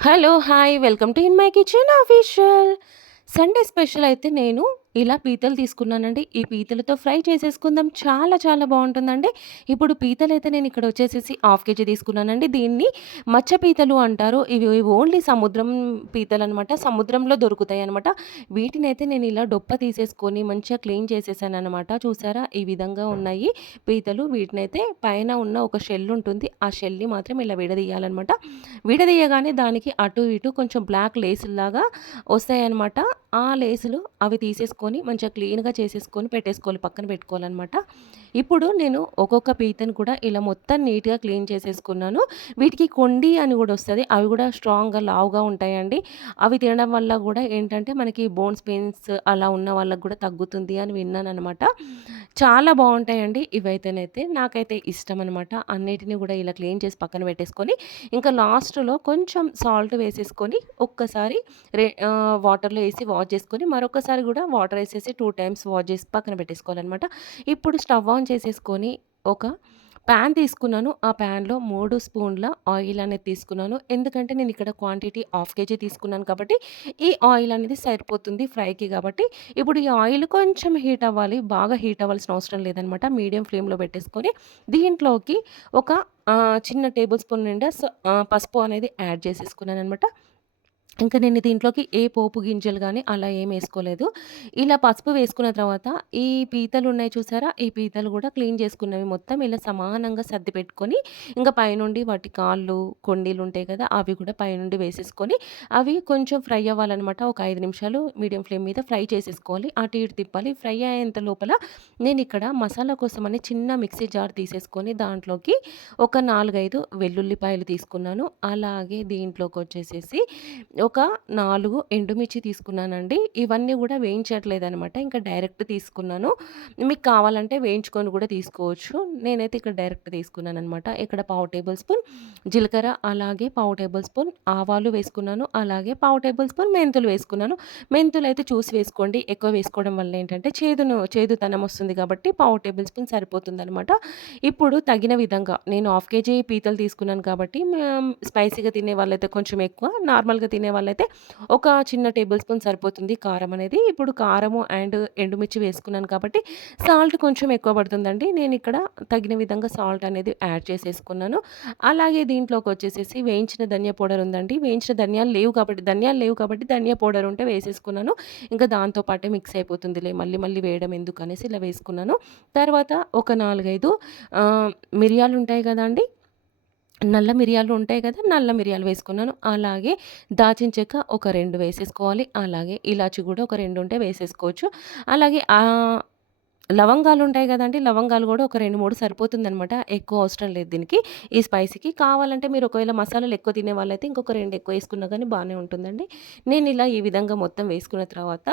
Hello! Hi! Welcome to in my kitchen official. Sunday special అయితే నేను ఇలా పీతలు తీసుకున్నానండి. ఈ పీతలతో ఫ్రై చేసేసుకుందాం. చాలా చాలా బాగుంటుందండి ఇప్పుడు పీతలైతే నేను ఇక్కడ వచ్చేసేసి హాఫ్ కేజీ తీసుకున్నానండి. దీన్ని మచ్చ పీతలు అంటారు. ఇవి ఓన్లీ సముద్రం పీతలనమాట. సముద్రంలో దొరుకుతాయి అన్నమాట వీటిని అయితే నేను ఇలా డొప్ప తీసేసుకొని మంచిగా క్లీన్ చేసేసాను అనమాట చూసారా? ఈ విధంగా ఉన్నాయి పీతలు. వీటినైతే పైన ఉన్న ఒక షెల్ ఉంటుంది. ఆ షెల్‌ని మాత్రం ఇలా విడదీయాలనమాట. విడదీయగానే దానికి అటు ఇటు కొంచెం బ్లాక్ లేస్ లాగా వస్తాయన్నమాట ఆ లేసులు అవి తీసేసుకొని మంచిగా క్లీన్‌గా చేసేసుకొని పెట్టేసుకోవాలి. పక్కన పెట్టుకోవాలన్నమాట ఇప్పుడు నేను ఒక్కొక్క పీతను కూడా ఇలా మొత్తం నీట్‌గా క్లీన్ చేసేసుకున్నాను. వీటికి కొండి అని కూడా వస్తుంది అవి కూడా స్ట్రాంగ్‌గా లావుగా ఉంటాయండి. అవి తినడం వల్ల కూడా ఏంటంటే మనకి బోన్స్ పెయిన్స్ అలా ఉన్న వాళ్ళకి కూడా తగ్గుతుంది అని విన్నాను అనమాట చాలా బాగుంటాయండి ఇవైతేనైతే. నాకైతే ఇష్టం అనమాట అన్నిటిని కూడా ఇలా క్లీన్ చేసి పక్కన పెట్టేసుకొని, ఇంకా లాస్ట్‌లో కొంచెం సాల్ట్ వేసేసుకొని ఒక్కసారి రే వాటర్‌లో వేసి వాష్ చేసుకొని, మరొకసారి కూడా వాటర్ వేసేసి టూ టైమ్స్ వాష్ చేసి పక్కన పెట్టేసుకోవాలనమాట. ఇప్పుడు స్టవ్ ఆన్ ఆన్ చేసేసుకొని ఒక ప్యాన్ తీసుకున్నాను. ఆ ప్యాన్లో మూడు స్పూన్ల ఆయిల్ అనేది తీసుకున్నాను. ఎందుకంటే నేను ఇక్కడ క్వాంటిటీ హాఫ్ కేజీ తీసుకున్నాను కాబట్టి, ఈ ఆయిల్ అనేది సరిపోతుంది ఫ్రైకి కాబట్టి, ఇప్పుడు ఈ ఆయిల్ కొంచెం హీట్ అవ్వాలి. బాగా హీట్ అవ్వాల్సిన అవసరం లేదనమాట. మీడియం ఫ్లేమ్‌లో పెట్టేసుకొని, దీంట్లోకి ఒక చిన్న టేబుల్ స్పూన్ నిండా పసుపు అనేది యాడ్ చేసేసుకున్నాను అనమాట ఇంకా నేను దీంట్లోకి ఏ పోపు గింజలు కానీ అలా ఏం వేసుకోలేదు ఇలా పసుపు వేసుకున్న తర్వాత ఈ పీతలు ఉన్నాయి చూసారా? ఈ పీతలు కూడా క్లీన్ చేసుకున్నవి మొత్తం ఇలా సమానంగా సర్ది పెట్టుకొని, ఇంకా పైనుండి వాటి కాళ్ళు, కొండీలుంటాయి కదా! అవి కూడా పైనుండి వేసేసుకొని, అవి కొంచెం ఫ్రై అవ్వాలనమాట. ఒక ఐదు నిమిషాలు మీడియం ఫ్లేమ్ మీద ఫ్రై చేసేసుకోవాలి. అటు ఇటు తిప్పాలి. ఫ్రై అయ్యేంత లోపల నేను ఇక్కడ మసాలా కోసం అని చిన్న మిక్సీ జార్ తీసేసుకొని, దాంట్లోకి ఒక 4, 5 వెల్లుల్లిపాయలు తీసుకున్నాను. అలాగే దీంట్లోకి వచ్చేసేసి ఒక నాలుగు ఎండుమిర్చి తీసుకున్నానండి. ఇవన్నీ గూడా వేయించట్లేదనమాట. ఇంకా డైరెక్ట్ తీసుకున్నాను. మీకు కావాలంటే వేయించుకొని కూడా తీసుకోవచ్చు. నేనైతే ఇక్కడ డైరెక్ట్ తీసుకున్నాననమాట. ఇక్కడ పావు టేబుల్ స్పూన్ జీలకర్ర, అలాగే పావు టేబుల్ స్పూన్ ఆవాలు వేసుకున్నాను. అలాగే పావు టేబుల్ స్పూన్ మెంతులు వేసుకున్నాను. మెంతులు అయితే చూసి వేసుకోండి. ఎక్కువ వేసుకోవడం వల్ల ఏంటంటే చేదును చేదుతనం వస్తుంది కాబట్టి పావు టేబుల్ స్పూన్ సరిపోతుందనమాట. ఇప్పుడు తగిన విధంగా నేను హాఫ్ కేజీ పీతలు తీసుకున్నాను కాబట్టి స్పైసీగా తినే వాళ్ళైతే కొంచెం ఎక్కువ, నార్మల్‌గా తినే వాళ్ళైతే ఒక చిన్న టేబుల్ స్పూన్ సరిపోతుంది కారం అనేది. ఇప్పుడు కారము అండ్ ఎండుమిర్చి వేసుకున్నాను కాబట్టి సాల్ట్ కొంచెం ఎక్కువ పడుతుందండి. ఇక్కడ తగిన విధంగా సాల్ట్ అనేది యాడ్ చేసేసుకున్నాను. అలాగే దీంట్లోకి వచ్చేసేసి వేయించిన ధనియా పౌడర్ ఉందండి. వేయించిన ధనియాలు లేవు కాబట్టి ధనియాలు లేవు కాబట్టి ధనియా పౌడర్ ఉంటే వేసేసుకున్నాను. ఇంకా దాంతోపాటే మిక్స్ అయిపోతుందిలే మళ్ళీ మళ్ళీ వేయడం ఎందుకు అనేసి ఇలా వేసుకున్నాను. తర్వాత ఒక నాలుగైదు మిరియాలు ఉంటాయి కదండి నల్ల మిరియాలు ఉంటాయి కదా! నల్ల మిరియాలు వేసుకున్నాను. అలాగే దాచిన చెక్క ఒక రెండు వేసేసుకోవాలి. అలాగే ఇలాచి కూడా ఒక రెండు ఉంటే వేసేసుకోవచ్చు. అలాగే లవంగాలు ఉంటాయి కదండి లవంగాలు కూడా ఒక 2, 3 సరిపోతుందనమాట. ఎక్కువ అవసరం లేదు దీనికి. ఈ స్పైసీకి. కావాలంటే మీరు ఒకవేళ మసాలాలు ఎక్కువ తినే వాళ్ళైతే ఇంకొక రెండు ఎక్కువ వేసుకున్నా కానీ బాగానే ఉంటుందండి. నేను ఇలా ఈ విధంగా మొత్తం వేసుకున్న తర్వాత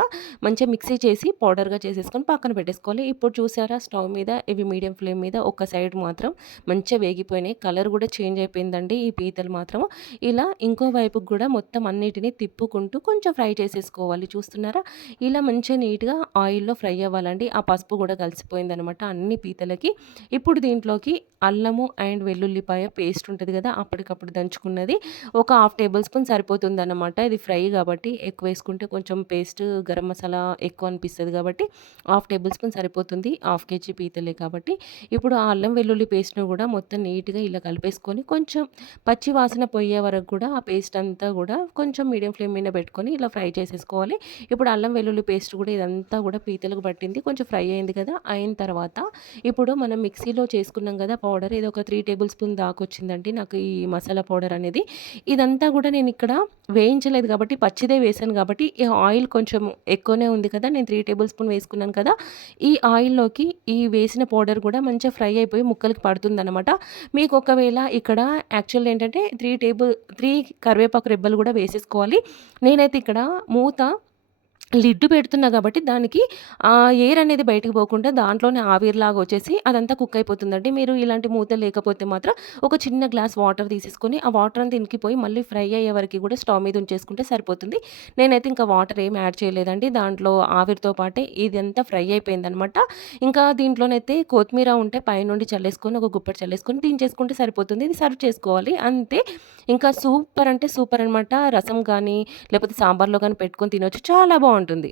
మంచిగా మిక్సీ చేసి పౌడర్‌గా చేసేసుకొని పక్కన పెట్టేసుకోవాలి. ఇప్పుడు చూసారా స్టవ్ మీద ఇవి మీడియం ఫ్లేమ్ మీద ఒక సైడ్ మాత్రం మంచిగా వేగిపోయినాయి. కలర్ కూడా చేంజ్ అయిపోయిందండి ఈ పీతలు మాత్రం. ఇలా ఇంకో వైపుకి కూడా మొత్తం అన్నిటిని తిప్పుకుంటూ కొంచెం ఫ్రై చేసేసుకోవాలి. చూస్తున్నారా? ఇలా మంచిగా నీట్‌గా ఆయిల్‌లో ఫ్రై అవ్వాలండి. ఆ పసుపు కూడా కలిసిపోయిందనమాట అన్ని పీతలకి. ఇప్పుడు దీంట్లోకి అల్లము అండ్ వెల్లుల్లిపాయ పేస్ట్ ఉంటుంది కదా అప్పటికప్పుడు దంచుకున్నది ఒక హాఫ్ టేబుల్ స్పూన్ సరిపోతుంది అనమాట ఇది ఫ్రై కాబట్టి ఎక్కువ వేసుకుంటే కొంచెం పేస్ట్ గరం మసాలా ఎక్కువ అనిపిస్తుంది కాబట్టి హాఫ్ టేబుల్ స్పూన్ సరిపోతుంది. హాఫ్ కేజీ పీతలే కాబట్టి. ఇప్పుడు ఆ అల్లం వెల్లుల్లి పేస్ట్‌ని కూడా మొత్తం నీట్‌గా ఇలా కలిపేసుకొని కొంచెం పచ్చి వాసన పోయే వరకు కూడా ఆ పేస్ట్ అంతా కూడా కొంచెం మీడియం ఫ్లేమ్ మీద పెట్టుకొని ఇలా ఫ్రై చేసేసుకోవాలి. ఇప్పుడు అల్లం వెల్లుల్లి పేస్ట్ కూడా ఇదంతా కూడా పీతలకు పట్టింది. కొంచెం ఫ్రై అయింది కదా! అయిన తర్వాత ఇప్పుడు మనం మిక్సీలో చేసుకున్నాం కదా పౌడర్ ఇది ఒక త్రీ టేబుల్ స్పూన్ దాకొచ్చిందండి నాకు ఈ మసాలా పౌడర్ అనేది. ఇదంతా కూడా నేను ఇక్కడ వేయించలేదు కాబట్టి పచ్చిదే వేసాను కాబట్టి ఈ ఆయిల్ కొంచెం ఎక్కువనే ఉంది కదా! నేను త్రీ టేబుల్ స్పూన్ వేసుకున్నాను కదా! ఈ ఆయిల్‌లోకి ఈ వేసిన పౌడర్ కూడా మంచిగా ఫ్రై అయిపోయి ముక్కలకి పడుతుందనమాట. మీకు ఒకవేళ ఇక్కడ యాక్చువల్ ఏంటంటే త్రీ టేబుల్ త్రీ కరివేపాకు రెబ్బలు కూడా వేసేసుకోవాలి. నేనైతే ఇక్కడ మూత లిడ్ పెడుతున్నా కాబట్టి దానికి ఎయిర్ అనేది బయటకు పోకుండా దాంట్లోనే ఆవిరిలాగా వచ్చేసి అదంతా కుక్ అయిపోతుందండి. మీరు ఇలాంటి మూత లేకపోతే మాత్రం ఒక చిన్న గ్లాస్ వాటర్ తీసేసుకొని, ఆ వాటర్ అంతా ఇంకిపోయి మళ్ళీ ఫ్రై అయ్యే వరకు కూడా స్టవ్ మీద ఉంచేసుకుంటే సరిపోతుంది. నేనైతే ఇంకా వాటర్ ఏమి యాడ్ చేయలేదండి. దాంట్లో ఆవిరితో పాటే ఇదంతా ఫ్రై అయిపోయిందనమాట. ఇంకా దీంట్లోనైతే కొత్తిమీర ఉంటే పైనుండి చల్లేసుకొని ఒక గుప్పెడు చల్లేసుకొని దించేసుకుంటే సరిపోతుంది. ఇది సర్వ్ చేసుకోవాలి అంతే. ఇంకా సూపర్ అంటే సూపర్ అనమాట. రసం కానీ లేకపోతే సాంబార్‌లో కానీ పెట్టుకొని తినొచ్చు. చాలా ఉంటుంది